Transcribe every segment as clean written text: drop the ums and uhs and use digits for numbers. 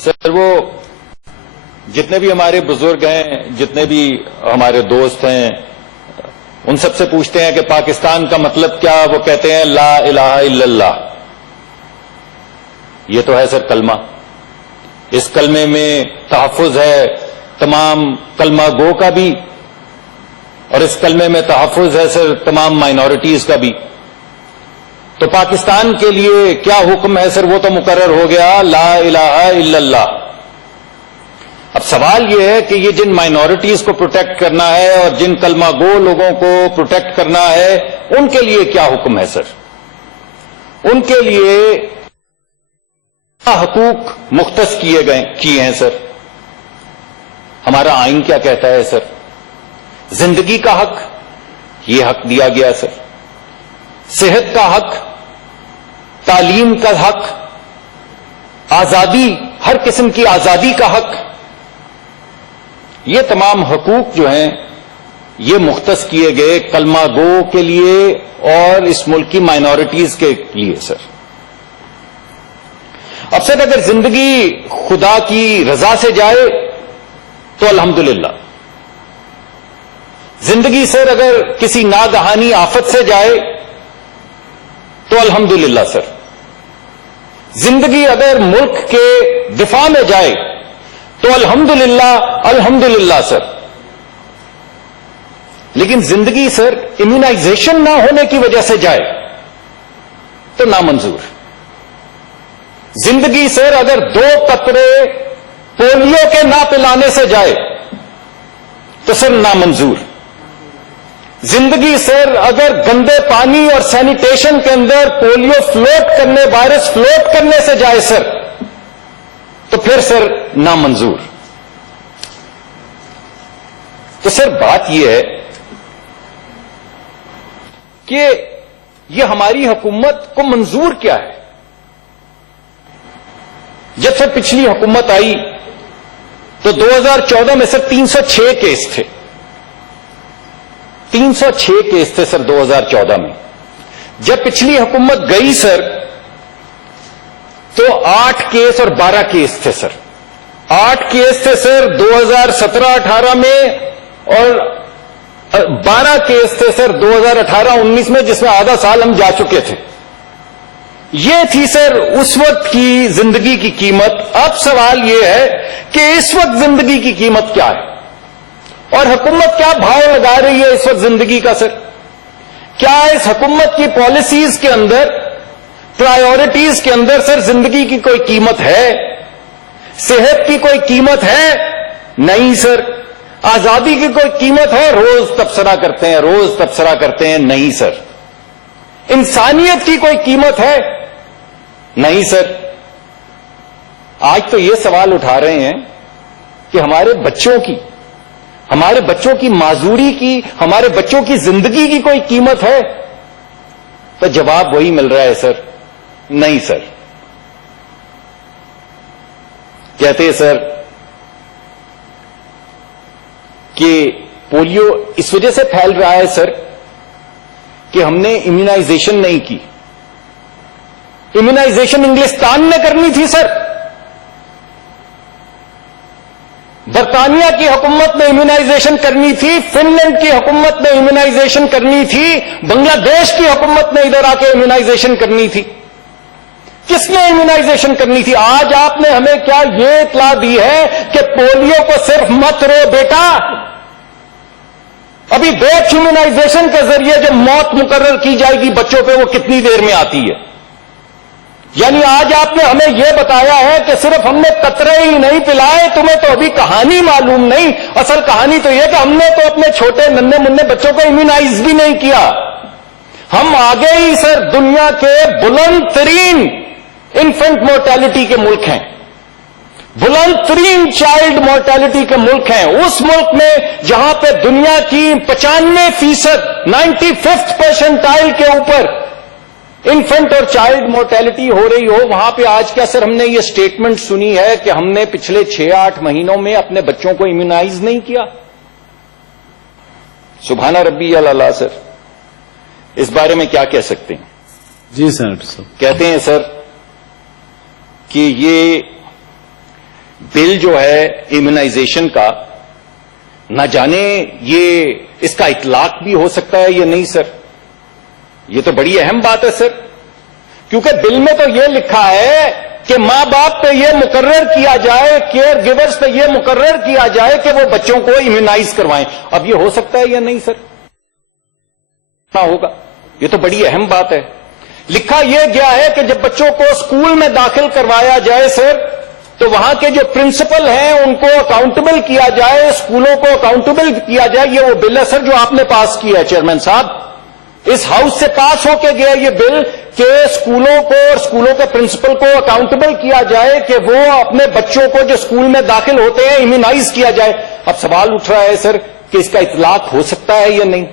سر وہ جتنے بھی ہمارے بزرگ ہیں، جتنے بھی ہمارے دوست ہیں، ان سب سے پوچھتے ہیں کہ پاکستان کا مطلب کیا؟ وہ کہتے ہیں لا الہ الا اللہ. یہ تو ہے سر کلمہ. اس کلمے میں تحفظ ہے تمام کلمہ گو کا بھی، اور اس کلمے میں تحفظ ہے سر تمام مائنورٹیز کا بھی. تو پاکستان کے لیے کیا حکم ہے سر؟ وہ تو مقرر ہو گیا لا الہ الا اللہ. اب سوال یہ ہے کہ یہ جن مائنورٹیز کو پروٹیکٹ کرنا ہے اور جن کلمہ گو لوگوں کو پروٹیکٹ کرنا ہے، ان کے لیے کیا حکم ہے سر؟ ان کے لیے حقوق مختص کیے ہیں سر. ہمارا آئین کیا کہتا ہے سر؟ زندگی کا حق، یہ حق دیا گیا سر. صحت کا حق، تعلیم کا حق، آزادی، ہر قسم کی آزادی کا حق، یہ تمام حقوق جو ہیں یہ مختص کیے گئے کلمہ گو کے لیے اور اس ملک کی مائنورٹیز کے لیے سر. اب سر اگر زندگی خدا کی رضا سے جائے تو الحمدللہ. زندگی سر اگر کسی ناگہانی آفت سے جائے تو الحمدللہ سر. زندگی اگر ملک کے دفاع میں جائے تو الحمدللہ الحمدللہ سر. لیکن زندگی سر امیونائزیشن نہ ہونے کی وجہ سے جائے تو نامنظور. زندگی سر اگر 2 قطرے پولیو کے نہ پلانے سے جائے تو سر نامنظور. زندگی سر اگر گندے پانی اور سینیٹیشن کے اندر پولیو فلوٹ کرنے، وائرس فلوٹ کرنے سے جائے سر تو پھر سر نامنظور. تو سر بات یہ ہے کہ یہ ہماری حکومت کو منظور کیا ہے؟ جب سر پچھلی حکومت آئی تو 2014 میں سر 306 کیس تھے. 306 کیس تھے سر 2014 میں. جب پچھلی حکومت گئی سر تو 8 کیس اور 12 کیس تھے سر. 8 کیس تھے سر 2017-18 میں اور 12 کیس تھے سر 2018-19 میں، جس میں آدھا سال ہم جا چکے تھے. یہ تھی سر اس وقت کی زندگی کی قیمت. اب سوال یہ ہے کہ اس وقت زندگی کی قیمت کیا ہے اور حکومت کیا بھاؤ لگا رہی ہے اس وقت زندگی کا سر؟ کیا اس حکومت کی پالیسیز کے اندر، پرائیورٹیز کے اندر سر زندگی کی کوئی قیمت ہے؟ صحت کی کوئی قیمت ہے؟ نہیں سر. آزادی کی کوئی قیمت ہے؟ روز تبصرہ کرتے ہیں، روز تبصرہ کرتے ہیں. نہیں سر. انسانیت کی کوئی قیمت ہے؟ نہیں سر. آج تو یہ سوال اٹھا رہے ہیں کہ ہمارے بچوں کی معذوری کی، ہمارے بچوں کی زندگی کی کوئی قیمت ہے؟ تو جواب وہی مل رہا ہے سر، نہیں سر. کہتے ہیں سر کہ پولیو اس وجہ سے پھیل رہا ہے سر کہ ہم نے امیونائزیشن نہیں کی. امیونائزیشن انگلستان نے کرنی تھی سر. برطانیہ کی حکومت نے امیونائزیشن کرنی تھی، فن لینڈ کی حکومت نے امیونائزیشن کرنی تھی، بنگلہ دیش کی حکومت نے ادھر آ کے امیونائزیشن کرنی تھی. کس نے امیونائزیشن کرنی تھی؟ آج آپ نے ہمیں کیا یہ اطلاع دی ہے کہ پولیو کو صرف مت رو بیٹا؟ ابھی بیچ امیونائزیشن کے ذریعے جو موت مقرر کی جائے گی بچوں پہ، وہ کتنی دیر میں آتی ہے؟ یعنی آج آپ نے ہمیں یہ بتایا ہے کہ صرف ہم نے قطرے ہی نہیں پلائے. تمہیں تو ابھی کہانی معلوم نہیں. اصل کہانی تو یہ کہ ہم نے تو اپنے چھوٹے ننھے منھے بچوں کو امیونائز بھی نہیں کیا. ہم آگے ہی سر دنیا کے بلند ترین انفنٹ مورٹیلٹی کے ملک ہیں، بلند ترین چائلڈ مورٹیلٹی کے ملک ہیں. اس ملک میں جہاں پہ دنیا کی 95%، 95th پرسنٹائل کے اوپر انفنٹ اور چائلڈ مورٹیلٹی ہو رہی ہو، وہاں پہ آج کیا سر ہم نے یہ سٹیٹمنٹ سنی ہے کہ ہم نے پچھلے 6-8 مہینوں میں اپنے بچوں کو امیونائز نہیں کیا؟ سبحان ربی اللہ. سر اس بارے میں کیا کہہ سکتے ہیں؟ جی سینیٹر صاحب. کہتے ہیں سر کہ یہ بل جو ہے امیونائزیشن کا، نہ جانے یہ اس کا اطلاق بھی ہو سکتا ہے یا نہیں سر. یہ تو بڑی اہم بات ہے سر، کیونکہ بل میں تو یہ لکھا ہے کہ ماں باپ پہ یہ مقرر کیا جائے، کیئر گیورز پہ یہ مقرر کیا جائے کہ وہ بچوں کو امیونائز کروائیں. اب یہ ہو سکتا ہے یا نہیں سر؟ نہ ہوگا. یہ تو بڑی اہم بات ہے. لکھا یہ گیا ہے کہ جب بچوں کو اسکول میں داخل کروایا جائے سر، تو وہاں کے جو پرنسپل ہیں ان کو اکاؤنٹبل کیا جائے، اسکولوں کو اکاؤنٹبل کیا جائے. یہ وہ بل ہے سر جو آپ نے پاس کیا ہے چیئرمین صاحب. اس ہاؤس سے پاس ہو کے گیا یہ بل کہ اسکولوں کو اور اسکولوں کے پرنسپل کو اکاؤنٹبل کیا جائے کہ وہ اپنے بچوں کو جو اسکول میں داخل ہوتے ہیں امیونائز کیا جائے. اب سوال اٹھ رہا ہے سر کہ اس کا اطلاق ہو سکتا ہے یا نہیں.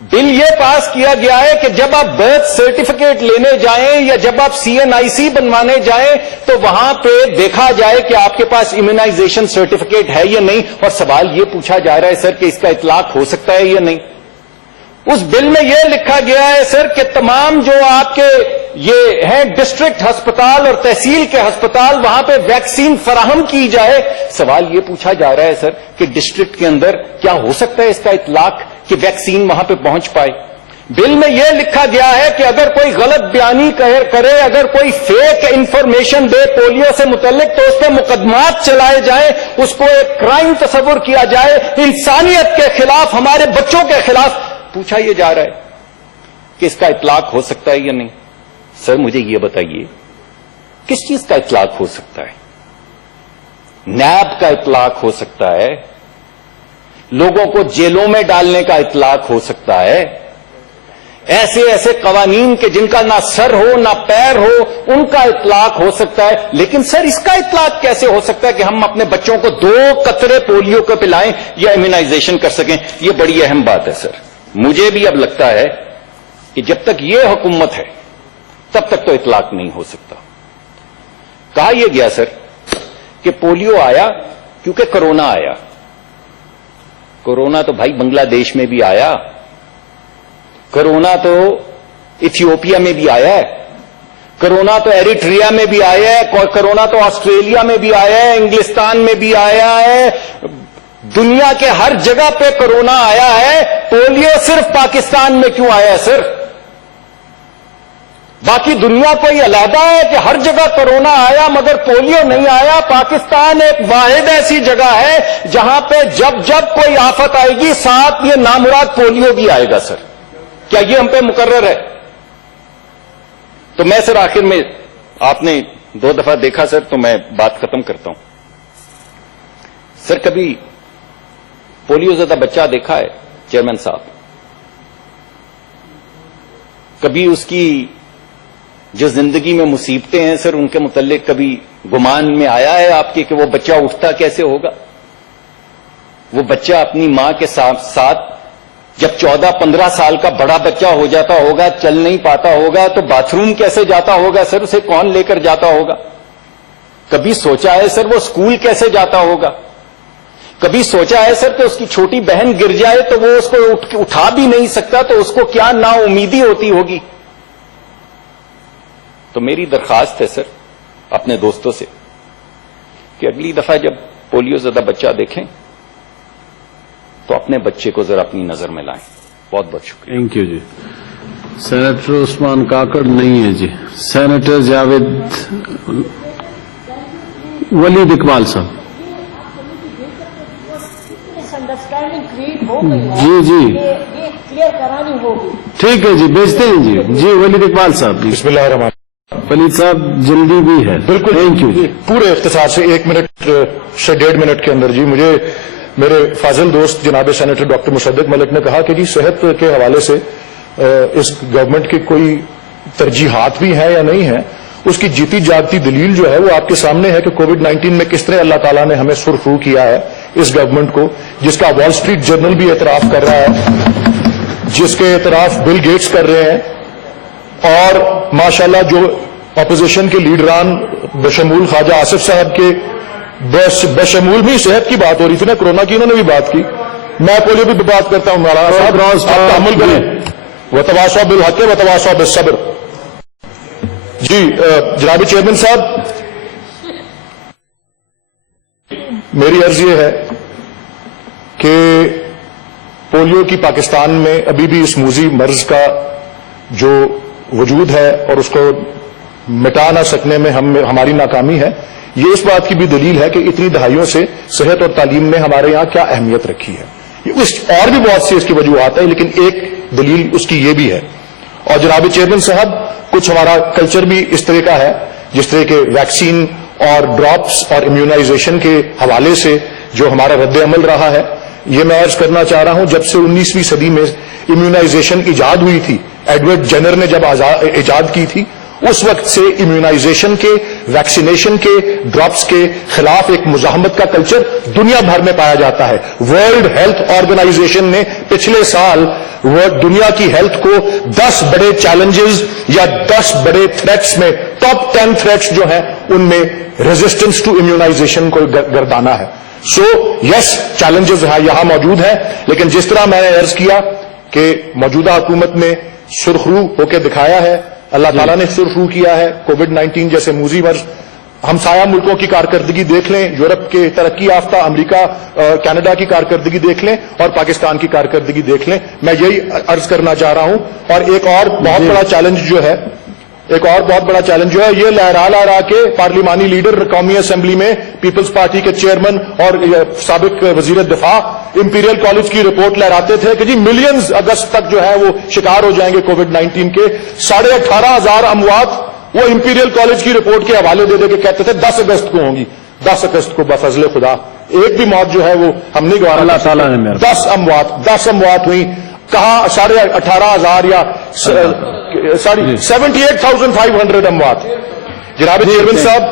بل یہ پاس کیا گیا ہے کہ جب آپ برتھ سرٹیفکیٹ لینے جائیں یا جب آپ CNIC بنوانے جائیں تو وہاں پہ دیکھا جائے کہ آپ کے پاس امیونائزیشن سرٹیفکیٹ ہے یا نہیں. اور سوال یہ پوچھا جا رہا ہے سر کہ اس کا اطلاق ہو سکتا ہے یا نہیں. اس بل میں یہ لکھا گیا ہے سر کہ تمام جو آپ کے یہ ہیں ڈسٹرکٹ ہسپتال اور تحصیل کے ہسپتال، وہاں پہ ویکسین فراہم کی جائے. سوال یہ پوچھا جا رہا ہے سر کہ ڈسٹرکٹ کے اندر کیا ہو سکتا ہے اس کا اطلاق کہ ویکسین وہاں پہ پہنچ پائے. بل میں یہ لکھا گیا ہے کہ اگر کوئی غلط بیانی کرے، اگر کوئی فیک انفارمیشن دے پولیو سے متعلق تو اس پہ مقدمات چلائے جائیں، اس کو ایک کرائم تصور کیا جائے انسانیت کے خلاف، ہمارے بچوں کے خلاف. پوچھا یہ جا رہا ہے کہ اس کا اطلاق ہو سکتا ہے یا نہیں. سر مجھے یہ بتائیے کس چیز کا اطلاق ہو سکتا ہے؟ نیب کا اطلاق ہو سکتا ہے، لوگوں کو جیلوں میں ڈالنے کا اطلاق ہو سکتا ہے، ایسے ایسے قوانین کے جن کا نہ سر ہو نہ پیر ہو ان کا اطلاق ہو سکتا ہے. لیکن سر اس کا اطلاق کیسے ہو سکتا ہے کہ ہم اپنے بچوں کو 2 قطرے پولیو کو پلائیں یا امیونائزیشن کر سکیں؟ یہ بڑی اہم بات ہے سر. مجھے بھی اب لگتا ہے کہ جب تک یہ حکومت ہے تب تک تو اطلاق نہیں ہو سکتا. کہا یہ گیا سر کہ پولیو آیا کیونکہ کرونا آیا. کرونا تو بھائی بنگلہ دیش میں بھی آیا، کرونا تو ایتھیوپیا میں بھی آیا ہے، کرونا تو ایریٹریا میں بھی آیا ہے، کرونا تو آسٹریلیا میں بھی آیا ہے، انگلستان میں بھی آیا ہے، دنیا کے ہر جگہ پہ کرونا آیا ہے. پولیو صرف پاکستان میں کیوں آیا ہے سر؟ باقی دنیا کو یہ علیحدہ ہے کہ ہر جگہ کرونا آیا مگر پولیو نہیں آیا. پاکستان ایک واحد ایسی جگہ ہے جہاں پہ جب کوئی آفت آئے گی ساتھ یہ نامراد پولیو بھی آئے گا. سر کیا یہ ہم پہ مقرر ہے؟ تو میں سر آخر میں، آپ نے 2 دفعہ دیکھا سر تو میں بات ختم کرتا ہوں. سر کبھی پولیو زدہ بچہ دیکھا ہے چیئرمین صاحب؟ کبھی اس کی جو زندگی میں مصیبتیں ہیں سر ان کے متعلق کبھی گمان میں آیا ہے آپ کے کہ وہ بچہ اٹھتا کیسے ہوگا؟ وہ بچہ اپنی ماں کے ساتھ جب 14-15 سال کا بڑا بچہ ہو جاتا ہوگا، چل نہیں پاتا ہوگا تو باتھ روم کیسے جاتا ہوگا سر؟ اسے کون لے کر جاتا ہوگا؟ کبھی سوچا ہے سر وہ اسکول کیسے جاتا ہوگا؟ کبھی سوچا ہے سر کہ اس کی چھوٹی بہن گر جائے تو وہ اس کو اٹھا بھی نہیں سکتا تو اس کو کیا نا امیدی ہوتی ہوگی؟ تو میری درخواست ہے سر اپنے دوستوں سے کہ اگلی دفعہ جب پولیو زدہ بچہ دیکھیں تو اپنے بچے کو ذرا اپنی نظر میں لائیں. بہت بہت شکریہ. تھینک یو جی. سینیٹر عثمان کاکڑ نہیں ہے جی. سینیٹر جاوید ولید اقبال صاحب. جی جی ٹھیک ہے جی بھیجتے ہیں جی. جی ولید اقبال صاحب. بسم اللہ الرحمن. ولید صاحب جلدی بھی ہے. بالکل تھینک یو. پورے اختصار سے 1 منٹ سے 1.5 منٹ کے اندر جی مجھے میرے فاضل دوست جناب سینیٹر ڈاکٹر مصدق ملک نے کہا کہ جی صحت کے حوالے سے اس گورنمنٹ کی کوئی ترجیحات بھی ہیں یا نہیں ہیں. اس کی جیتی جاگتی دلیل جو ہے وہ آپ کے سامنے ہے کہ کووڈ-19 میں کس طرح اللہ تعالیٰ نے ہمیں سرخرو کیا ہے اس گورنمنٹ کو، جس کا وال اسٹریٹ جرنل بھی اعتراف کر رہا ہے، جس کے اعتراف بل گیٹس کر رہے ہیں، اور ماشاءاللہ جو اپوزیشن کے لیڈران بشمول خواجہ آصف صاحب کے بشمول بھی صحت کی بات ہو رہی تھی نا، کرونا کی انہوں نے بھی بات کی. میں پولیو بھی بات کرتا ہوں. مولانا صاحب آپ تعامل کریں. وتواصوا بالحق وتواصوا بالصبر. جی جناب چیئرمین صاحب میری عرض یہ ہے کہ پولیو کی پاکستان میں ابھی بھی اس موذی مرض کا جو وجود ہے اور اس کو مٹا نہ سکنے میں ہماری ناکامی ہے، یہ اس بات کی بھی دلیل ہے کہ اتنی دہائیوں سے صحت اور تعلیم نے ہمارے یہاں کیا اہمیت رکھی ہے۔ اور بھی بہت سی اس کی وجوہات ہیں، لیکن ایک دلیل اس کی یہ بھی ہے۔ اور جناب چیئرمین صاحب، کچھ ہمارا کلچر بھی اس طرح کا ہے، جس طرح کے ویکسین اور ڈراپس اور امیونائزیشن کے حوالے سے جو ہمارا رد عمل رہا ہے، یہ میں عرض کرنا چاہ رہا ہوں، جب سے 19ویں صدی میں امیونائزیشن ایجاد ہوئی تھی، ایڈورڈ جینر نے جب ایجاد کی تھی، اس وقت سے امیونائزیشن کے، ویکسینیشن کے، ڈراپس کے خلاف ایک مزاحمت کا کلچر دنیا بھر میں پایا جاتا ہے۔ ورلڈ ہیلتھ آرگنائزیشن نے پچھلے سال دنیا کی ہیلتھ کو 10 بڑے چیلنجز یا 10 بڑے تھریٹس میں، ٹاپ 10 تھریٹس جو ہیں ان میں ریزسٹنس ٹو امیونائزیشن کو گردانا ہے۔ سو یس، چیلنجز یہاں موجود ہیں، لیکن جس طرح میں نے عرض کیا کہ موجودہ حکومت نے سرخرو ہو کے دکھایا ہے، اللہ تعالیٰ نے سرخرو کیا ہے۔ کووڈ 19 جیسے موذی مرض، ہمسایہ ملکوں کی کارکردگی دیکھ لیں، یورپ کے ترقی یافتہ امریکہ، کینیڈا کی کارکردگی دیکھ لیں اور پاکستان کی کارکردگی دیکھ لیں۔ میں یہی عرض کرنا چاہ رہا ہوں۔ اور ایک اور بہت بڑا چیلنج جو ہے، یہ لہرا کے پارلیمانی لیڈر قومی اسمبلی میں پیپلز پارٹی کے چیئرمین اور سابق وزیر دفاع امپیریل کالج کی رپورٹ لہراتے تھے کہ جی ملینز اگست تک جو ہے وہ شکار ہو جائیں گے کووڈ 19 کے۔ 18,500 اموات وہ امپیریل کالج کی رپورٹ کے حوالے دے کے کہتے تھے 10 اگست کو ہوں گی۔ 10 اگست کو بفضل خدا ایک بھی موت جو ہے وہ ہم نہیں گوارا۔ اللہ تعالیٰ نے 10 اموات ہوئی، کہاں 18,500 یا 78,500 اموات۔ جناب چیئرمین صاحب،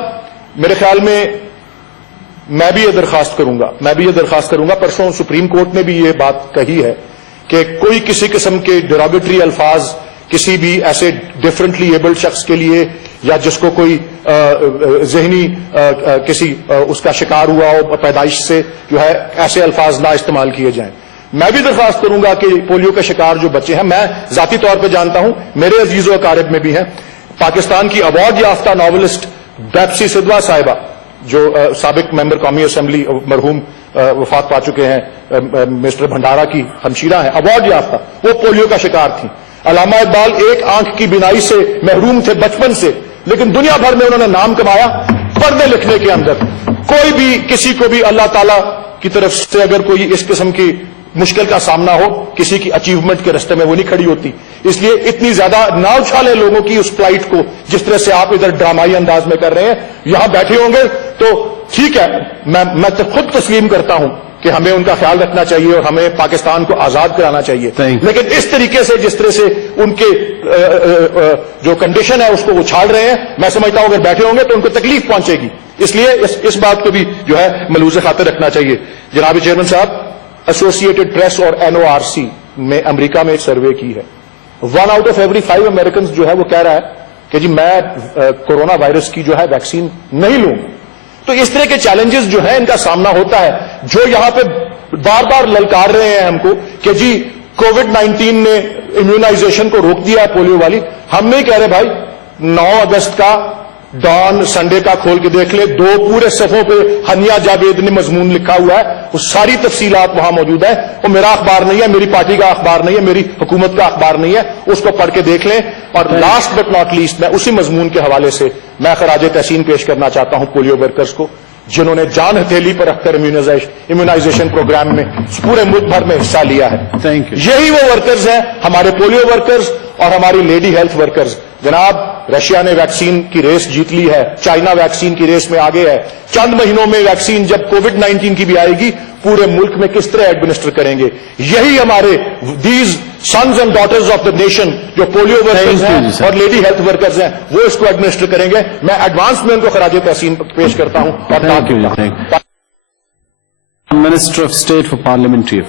میرے خیال میں میں بھی یہ درخواست کروں گا، پرسوں سپریم کورٹ نے بھی یہ بات کہی ہے کہ کوئی کسی قسم کے ڈیروگیٹری الفاظ کسی بھی ایسے ڈفرینٹلی ایبلڈ شخص کے لیے یا جس کو کوئی ذہنی کسی اس کا شکار ہوا ہو پیدائش سے، جو ہے ایسے الفاظ نہ استعمال کیے جائیں۔ میں بھی درخواست کروں گا کہ پولیو کے شکار جو بچے ہیں، میں ذاتی طور پہ جانتا ہوں، میرے عزیز و اقارب میں بھی ہیں، پاکستان کی ایوارڈ یافتہ ناولسٹ بیپسی سدوا صاحبہ جو سابق ممبر قومی اسمبلی مرحوم وفات پا چکے ہیں، مسٹر بھنڈارا کی ہمشیرہ ہیں، ایوارڈ یافتہ، وہ پولیو کا شکار تھیں۔ علامہ اقبال ایک آنکھ کی بینائی سے محروم تھے بچپن سے، لیکن دنیا بھر میں انہوں نے نام کمایا پردے لکھنے کے اندر۔ کوئی بھی کسی کو بھی اللہ تعالیٰ کی طرف سے اگر کوئی اس قسم کی مشکل کا سامنا ہو، کسی کی اچیومنٹ کے رستے میں وہ نہیں کھڑی ہوتی۔ اس لیے اتنی زیادہ نہ اچھالیں لوگوں کی اس فلائٹ کو جس طرح سے آپ ادھر ڈرامائی انداز میں کر رہے ہیں۔ یہاں بیٹھے ہوں گے تو ٹھیک ہے، میں تو خود تسلیم کرتا ہوں کہ ہمیں ان کا خیال رکھنا چاہیے اور ہمیں پاکستان کو آزاد کرانا چاہیے، لیکن اس طریقے سے جس طرح سے ان کے جو کنڈیشن ہے اس کو اچھال رہے ہیں، میں سمجھتا ہوں اگر بیٹھے ہوں گے تو ان کو تکلیف پہنچے گی۔ اس لیے اس بات کو بھی جو ہے ملحوظ خاطر رکھنا چاہیے۔ جناب چیئرمین صاحب، ایسوسیٹڈ پریس اور NORC میں امریکہ میں ایک سروے کی ہے، 1 out of every 5 امریکنز جو ہے وہ کہہ رہا ہے کہ جی میں کورونا وائرس کی جو ہے ویکسین نہیں لوں۔ تو اس طرح کے چیلنجز جو ہیں ان کا سامنا ہوتا ہے، جو یہاں پہ بار بار للکار رہے ہیں ہم کو کہ جی کووڈ 19 نے امیونائزیشن کو روک دیا ہے پولیو والی۔ ہم نہیں کہہ رہے بھائی، 9 اگست کا ڈان سنڈے کا کھول کے دیکھ لے، 2 پورے صفحوں پہ ہنیا جاوید نے مضمون لکھا ہوا ہے، وہ ساری تفصیلات وہاں موجود ہے۔ وہ میرا اخبار نہیں ہے، میری پارٹی کا اخبار نہیں ہے، میری حکومت کا اخبار نہیں ہے، اس کو پڑھ کے دیکھ لیں۔ اور لاسٹ بٹ ناٹ لیسٹ، میں اسی مضمون کے حوالے سے میں خراج تحسین پیش کرنا چاہتا ہوں پولیو ورکرز کو، جنہوں نے جان ہتھیلی پر رکھ کر امیونائزیشن پروگرام میں پورے ملک بھر میں حصہ لیا ہے۔ یہی وہ ورکرز ہیں، ہمارے پولیو ورکرز اور ہماری لیڈی ہیلتھ ورکرز۔ جناب، رشیا نے ویکسین کی ریس جیت لی ہے، چائنا ویکسین کی ریس میں آگے ہے۔ چند مہینوں میں ویکسین جب کووڈ 19 کی بھی آئے گی، پورے ملک میں کس طرح ایڈمنسٹر کریں گے؟ یہی ہمارے these sons and daughters of the nation جو پولیو ورکرز ہیں اور لیڈی ہیلتھ ورکرز ہیں، وہ اس کو ایڈمنسٹر کریں گے۔ میں ایڈوانس میں ان کو خراج تحسین پیش کرتا ہوں اور minister of state for parliamentary